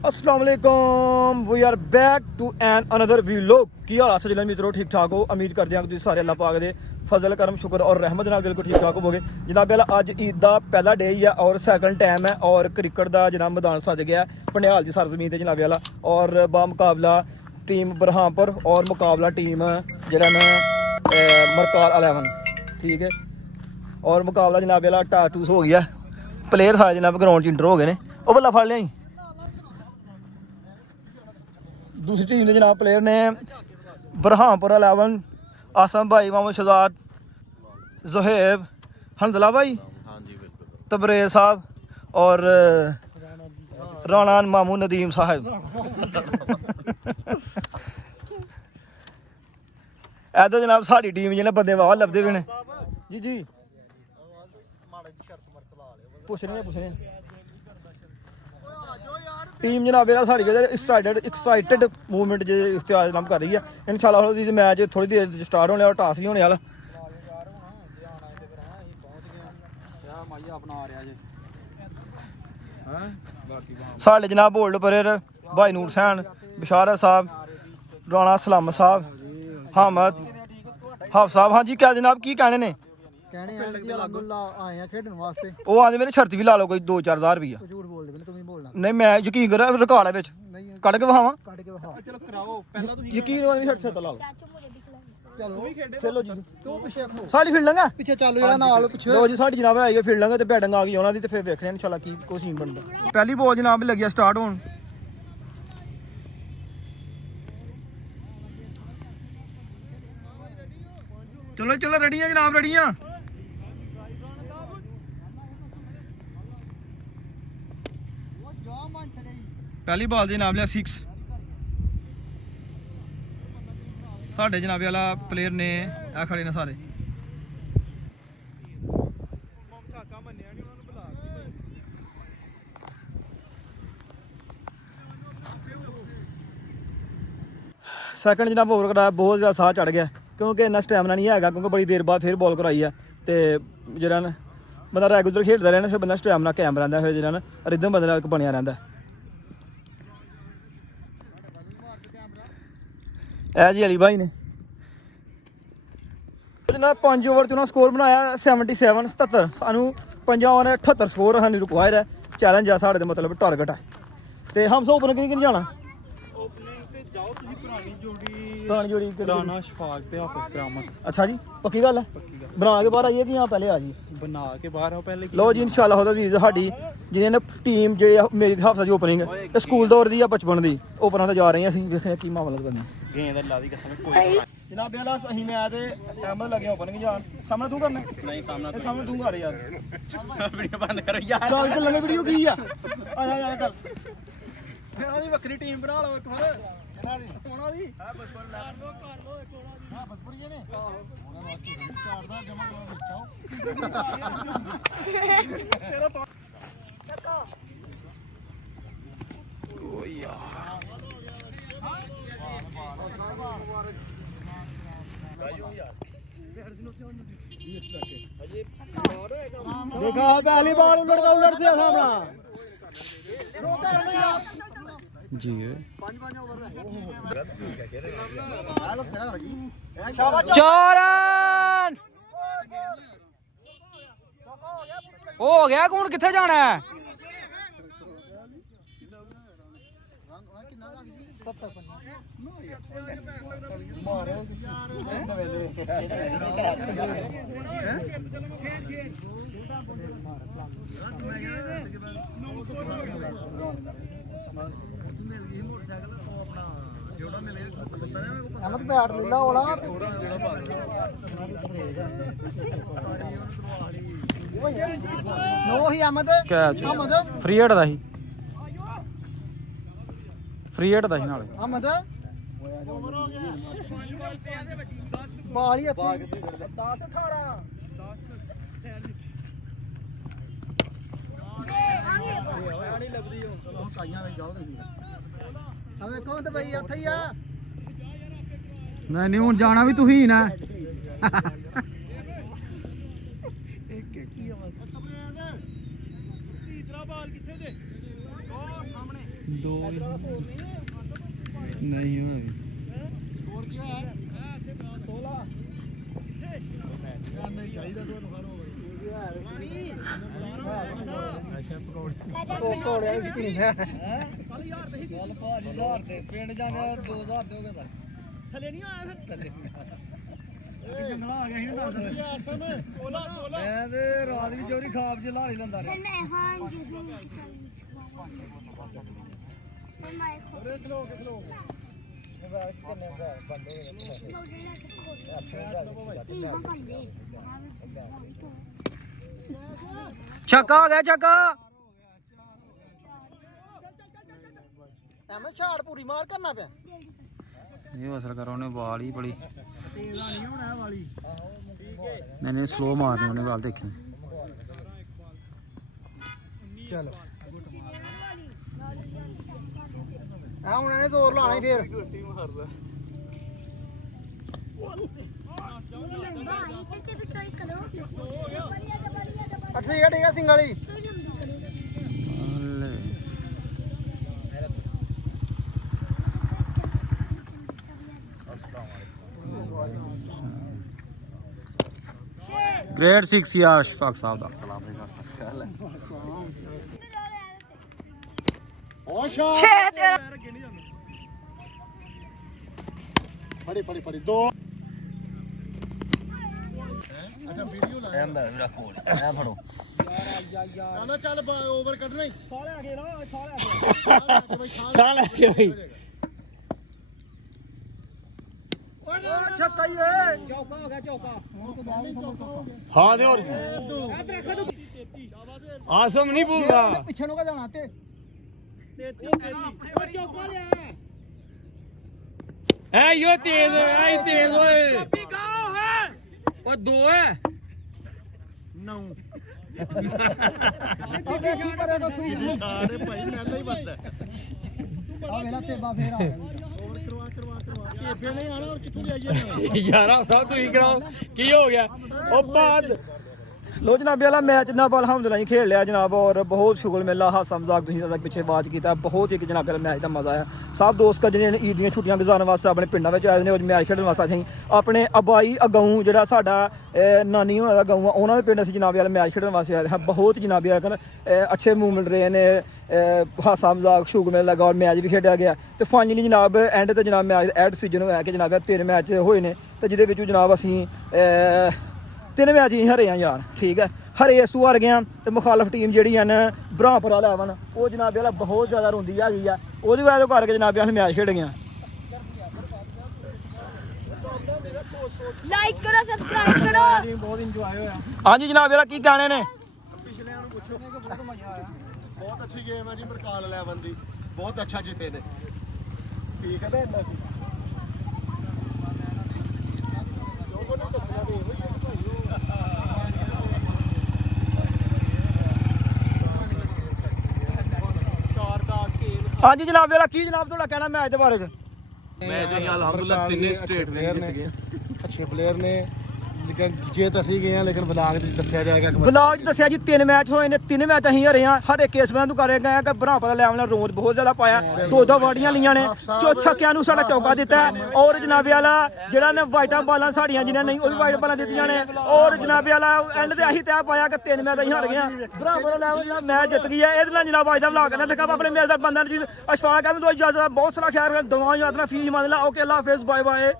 अस्सलाम वालेकुम we are back to an another vlog. की हाल है जिला मित्रों, ठीक ठाक हो? उम्मीद करते हैं कि तुम सारे अल्लाह पाक दे फजल करम शुक्र और रहमत नाल बिल्कुल ठीक ठाक होवोगे। जनाब अज ईद का पहला डे ही है और सैकंड टाइम है और क्रिकेट का जनाब मैदान सज गया भंडियाल की सरजमीन से जनाब वाला और बामुकाबला टीम बरहामपुर और मुकाबला टीम जरा मरकाल 11, ठीक है। और मुकाबला जनाब वाला टाटूस हो गया, प्लेयर सारे जनाब ग्राउंड इंटर हो गए हैं। वो बल्ला फड़ लिया। दूसरी टीम के जनाब प्लेयर ने बरहामपुर 11 आसम भाई, मोहम्मद शहजाद, जोहेब, हंदला भाई, तबरेज साहब और राना मामू नदीम साहब। ऐसा जनाब साड़ी टीम जिन्हें बंदे वाह लभदे भी ने। जी जी पुछ रहे टीम जनाब साड़ी एक्साइटेड मूवमेंट जो इख्तियार जनाब कर रही है। इंशाल्लाह मैच थोड़ी देर स्टार्ट होने वाला, टॉस ही होने वाला। साढ़े जनाब बोल्ड पर भाई नूर हुसैन, बशारत साहब, राणा सलाम साहब, हामद हाफ साहब। हाँ जी क्या जनाब की कहने ने? वो आते मेरे शर्त भी ला लो कोई 2-4 हज़ार रुपया। नहीं मैं यकीन कर रिकॉर्ड है कट के बहावा यकीन शर्त ला लो। चलो जी साड़ी फील्डिंग है पिछे चलो जेड़ा नाल पिछे लो जी। साड़ी जनाब आई फील्डिंग ते बैटिंग आ गई उन्हां दी ते फिर देखने इंशाल्लाह की कोई सीन बनदा। पहली बॉल जनाब लगी स्टार्ट होन। चलो चलो रेडी है जनाब, रेडी है। पहली बॉल दे जनाब लिया 6। साढ़े जनाब वाला प्लेयर ने आ खड़े ने सारे। सैकंड जनाब ओवर कराया, बहुत ज़्यादा साह चढ़ गया क्योंकि इन्ना स्टैमिना नहीं है क्योंकि बड़ी देर बाद फिर बॉल कराई है। तो जरा बंदा रेगुलर खेलता रहना फिर बंदा स्टैमिना कायम रहा, फिर जरा रिदम बंदे एक बनया रहा है। जी अली भाई ने जनाब 5 ओवर च स्कोर बनाया 77 सानू 5 ओवर 78 स्कोर सानू रिक्वायर है। चैलेंज है साढ़े मतलब टारगेट है। तो हम सौ ओपन कि जाना अच्छा जी पक्की गल है। बना के बाहर आइए कि यहाँ पहले आ जी बना के बाहर आओ पहले। लो जी इंशाल्लाह साडी जिन्हें टीम जी मेरी हफ्ता की ओपनिंग स्कूल दौर की बचपन की ओपन तो जा रही हैं। देखने की मामला करनी जनाब अं मैं अहमद लगे ओपनिंग जान। सामने तू करना नहीं सामने तू कर यार वीडियो बंद करो यार चलने वीडियो की आ कर वक्री टीम बना लो एक बार। देखा पहली बॉल उलट से सामना जी चारन हो गया। कौन किथे जाना है? अहमद बैठ लीला वाला नो ही अहमद अहमद फ्री हिट दा ही फ्री हिट दा ही नाल अहमद बाल ही 10 18 वेखो तो भाई इत्थे ही आ नहीं हूँ जाना भी तू ही ना तीसरा बाल किथे दे सामने ਦੋ ਨਹੀਂ ਹੋਣਾ ਸਕੋਰ ਕੀ ਹੋਇਆ 16 ਨਹੀਂ ਚਾਹੀਦਾ ਤੁਹਾਨੂੰ ਹਰ ਪਕੌੜਿਆਂ ਦੀ ਸਕੀਨ ਹੈ ਚੱਲ ਭਾਜੀ 1000 ਤੇ ਪਿੰਡ ਜਾਂਦੇ 2000 ਤੇ ਹੋ ਗਿਆ ਤਾਂ ਥੱਲੇ ਨਹੀਂ ਆਇਆ ਫਿਰ ਥੱਲੇ ਜੰਗਲਾ ਆ ਗਿਆ ਸੀ ਨਾ ਦੱਸ ਆਸਮ ਮੈਂ ਤੇ ਰਾਤ ਵੀ ਚੋਰੀ ਖਾਬ ਚ ਲਾਰੀ ਲੰਦਾ ਰਿਹਾ ਅਰੇ ਖਲੋ ਛੱਕਾ ਹੋ ਗਿਆ ਛੱਕਾ ਐਵੇਂ ਝਾੜ ਪੂਰੀ ਮਾਰ ਕਰਨਾ ਪਿਆ ਇਹ ਅਸਲ ਕਰ ਉਹਨੇ ਵਾਲ ਹੀ ਬੜੀ ਤੇਜ਼ ਨਹੀਂ ਹੋਣਾ ਵਾਲੀ ਨਹੀਂ ਸਲੋ ਮਾਰਨੀ ਉਹਨੇ ਵਾਲ ਦੇਖੀ ਚਲੋ ਆ ਹੁਣ ਇਹਨੇ ਜ਼ੋਰ ਲਾਣਾ ਹੀ ਫੇਰ ਅੱਛਾ ਠੀਕ ਹੈ ਸਿੰਘ ਵਾਲੀ ਗ੍ਰੇਡ 6 ਯਾਰ ਸ਼ਫਾਕ ਸਾਹਿਬ ਦਾ ਓ ਸ਼ਾ ਫੜੀ ਦੋ ਅੱਛਾ ਵੀਡੀਓ ਲਾ ਮੇਰਾ ਕੋਲ ਐ ਫੜੋ ਨਾ ਚੱਲ ਓਵਰ ਕੱਢਣਾ ਹੀ ਸਾਲੇ ਆ ਗਏ ਨਾ ਸਾਲੇ ਆ ਗਏ ਸਾਲ ਲੈ ਕੇ ਬਈ ਛੱਕਾ ਹੀ ਏ ਚੌਕਾ ਹੋ ਗਿਆ ਚੌਕਾ ਹਾਂ ਦੇ ਹੋਰ ਆਸਮ ਨਹੀਂ ਭੁੱਲਦਾ ਪਿੱਛੇ ਨੂੰ ਕਾ ਜਾਣਾ ਤੇ 33 ਚੌਕਾ ਲਿਆ ਐ ਯੋ ਤੇਜ਼ ਓਏ ਐ ਤੇਜ਼ ਓਏ ਉਹ ਦੋ ਹੈ 9 ਕੀ ਕਰੇ ਬਸ ਸਾਰੇ ਭਾਈ ਮੈਲਾ ਹੀ ਬੰਦਾ ਆ ਵੇਲਾ ਤੇਬਾ ਫੇਰ ਆ ਗਿਆ ਓਵਰ ਕਰਵਾ ਕੇਫੇ ਨਹੀਂ ਆਣਾ ਔਰ ਕਿੱਥੋਂ ਜਾਈਏ ਯਾਰਾ ਸਭ ਤੁਸੀਂ ਕਰਾਓ ਕੀ ਹੋ ਗਿਆ ਉਹ ਬਾਦ ਲੋ ਜਨਾਬ ਵਾਲਾ ਮੈਚ ਜਨਾਬ ਅਲਹਮਦੁਲਿਲਾ ਹੀ ਖੇਡ ਲਿਆ ਜਨਾਬ ਔਰ ਬਹੁਤ ਸ਼ੁਗਲ ਮੇਲਾ ਹਾਸਾ ਮਜ਼ਾਕ ਤੁਸੀਂ ਤੱਕ ਪਿੱਛੇ ਬਾਤ ਕੀਤਾ ਬਹੁਤ ਇੱਕ ਜਨਾਬ ਵਾਲਾ ਮੈਚ ਦਾ ਮਜ਼ਾ ਆਇਆ ਸਭ ਦੋਸਤ ਜਿਹੜੇ ਨੇ ਈਦ ਦੀਆਂ ਛੁੱਟੀਆਂ ਗੁਜ਼ਾਰਨ ਵਾਸਤੇ ਆਪਣੇ ਪਿੰਡਾਂ ਵਿੱਚ ਆਏ ਨੇ ਔਰ ਮੈਚ ਖੇਡਣ ਵਾਸਤੇ ਅਸੀਂ ਆਪਣੇ ਅਬਾਈ ਅਗਾਊਂ ਜਿਹੜਾ ਸਾਡਾ ਨਾਨੀ ਹੋਣਾ ਦਾ ਗਾਊਂ ਆ ਉਹਨਾਂ ਦੇ ਪਿੰਡ ਅਸੀਂ ਜਨਾਬ ਵਾਲਾ ਮੈਚ ਖੇਡਣ ਵਾਸਤੇ ਆਏ ਹਾਂ ਬਹੁਤ ਜਨਾਬ ਵਾਲਾ ਅੱਛੇ ਮੂਵਮੈਂਟ ਰਹੇ ਨੇ ਹਾਸਾ ਮਜ਼ਾਕ ਸ਼ੁਗਲ ਮੇਲਾ ਲਗਾ ਔਰ ਮੈਚ ਵੀ ਖੇਡਿਆ ਗਿਆ ਤੇ ਫਾਈਨਲੀ ਜਨਾਬ ਐਂਡ ਤੇ ਜਨਾਬ ਮੈਚ ਐਡ ਸੀਜ਼ਨ ਹੋਇਆ ਕਿ ਜਨਾਬ 3 ਮੈਚ ਹੋਏ ਨੇ ਤੇ ਜਿਹਦੇ ਵਿੱਚੋਂ ਜਨਾਬ ਅਸੀਂ 3 ਮੈਚ ਹੀ ਹਰੇ ਆ ਯਾਰ ਠੀਕ ਹੈ ਹਰੇ ਅਸੂ ਹਾਰ ਗਿਆ ਤੇ ਮੁਖਾਲਫ ਟੀਮ ਜਿਹੜੀ ਹਨ ਬਰਾਂਪੁਰਾ 11 ਉਹ ਜਨਾਬ ਵਾਲਾ ਬਹੁਤ ਜ਼ਿਆਦਾ ਰੋਂਦੀ ਹੈਗੀ ਆ ਉਹਦੀ ਵਜ੍ਹਾ ਤੋਂ ਕਰਕੇ ਜਨਾਬ ਅਸੀਂ ਮੈਚ ਖੇਡ ਗਿਆ ਲਾਈਕ ਕਰੋ ਸਬਸਕ੍ਰਾਈਬ ਕਰੋ ਬਹੁਤ ਇੰਜੋਏ ਹੋਇਆ ਹਾਂਜੀ ਜਨਾਬ ਵਾਲਾ ਕੀ ਗਾਣੇ ਨੇ ਪਿਛਲਿਆਂ ਨੂੰ ਪੁੱਛੋ ਬਹੁਤ ਮਜ਼ਾ ਆਇਆ ਬਹੁਤ ਅੱਛੀ ਗੇਮ ਹੈ ਜੀ ਮਰਕਾਲ 11 ਦੀ ਬਹੁਤ ਅੱਛਾ ਜਿੱਤੇ ਨੇ ਠੀਕ ਹੈ ਨਾ ਇੰਨਾ ਜੀ ਲੋਗੋ ਨੇ ਦੱਸਿਆ ਵੀ ਇਹੋ ਹੀ ਹੈ ਭਾਈ ਹਾਂਜੀ ਜਨਾਬ ਵਾਲਾ ਕੀ ਜਨਾਬ ਤੁਹਾਡਾ ਕਹਿਣਾ ਮੈਚ ਦੇ ਬਾਰੇ ਚ ਮੈਚ ਹੀ ਅਲਹਮਦੁਲਿਲਾ ਤਿੰਨੇ ਸਟੇਟ ਪਲੇਅਰ ਨੇ ਅੱਛੇ ਪਲੇਅਰ ਨੇ ਲੇਕਿਨ ਜੇਤ ਅਸੀਂ ਗਏ ਆ ਲੇਕਿਨ ਵਲਾਗ ਵਿੱਚ ਦੱਸਿਆ ਜਾਏਗਾ ਬਲੌਗ 'ਚ ਦੱਸਿਆ ਜੀ 3 ਮੈਚ ਹੋਏ ਨੇ 3 ਮੈਚ ਅਸੀਂ ਹਰੇ ਆ ਹਰ ਇੱਕ ਕੇਸ ਤੋਂ ਕਰ ਗਏ ਆ ਕਿ ਬਰਾਂਪੁਰਾ ਲੈਵਲ ਨਾਲ ਰੋਂਦ ਬਹੁਤ ਜ਼ਿਆਦਾ ਪਾਇਆ ਦੋ ਵਾੜੀਆਂ ਲੀਆਂ ਨੇ ਛੱਕਿਆਂ ਨੂੰ ਸਾਡਾ ਚੌਕਾ ਦਿੱਤਾ ਔਰ ਜਨਾਬ ਵਾਲਾ ਜਿਹੜਾ ਨੇ ਵਾਈਟਾਂ ਬਾਲਾਂ ਸਾਡੀਆਂ ਜਿਹਨਾਂ ਨਹੀਂ ਉਹ ਵੀ ਵਾਈਟ ਬਾਲਾਂ ਦਿੱਤੀਆਂ ਨੇ ਔਰ ਜਨਾਬ ਵਾਲਾ ਐਂਡ ਤੇ ਅਸੀਂ ਤੈਅ ਪਾਇਆ ਕਿ 3 ਮੈਚ ਅਸੀਂ ਹਾਰ ਗਏ ਆ ਬਰਾਂਪੁਰਾ ਲੈਵਲ ਜਿਹੜਾ ਮੈਚ ਜਿੱਤ ਗਈ ਹੈ ਇਹਦੇ ਨਾਲ ਜਨਾਬ ਅੱਜ ਦਾ ਵਲਾਗ ਕਰਨਾ ਦੇਖਾ ਆਪਣੇ ਮੇਜ਼ਦਾਰ ਬੰਦਿਆਂ ਨੂੰ ਜੀ ਅਸ਼ਫਾਕ ਹੈ ਦੋ ਇਜਾਜ਼ਤ ਬਹੁਤ ਸਾਰਾ ਖਿਆਲ ਰੱਖਣਾ ਦਵਾਈਆਂ ਆਤਨਾ ਫੀਸ ਮੰਨ ਲਾ ਓਕੇ ਅੱਲਾ ਹਾਫਿਜ਼ ਬਾਏ ਬਾਏ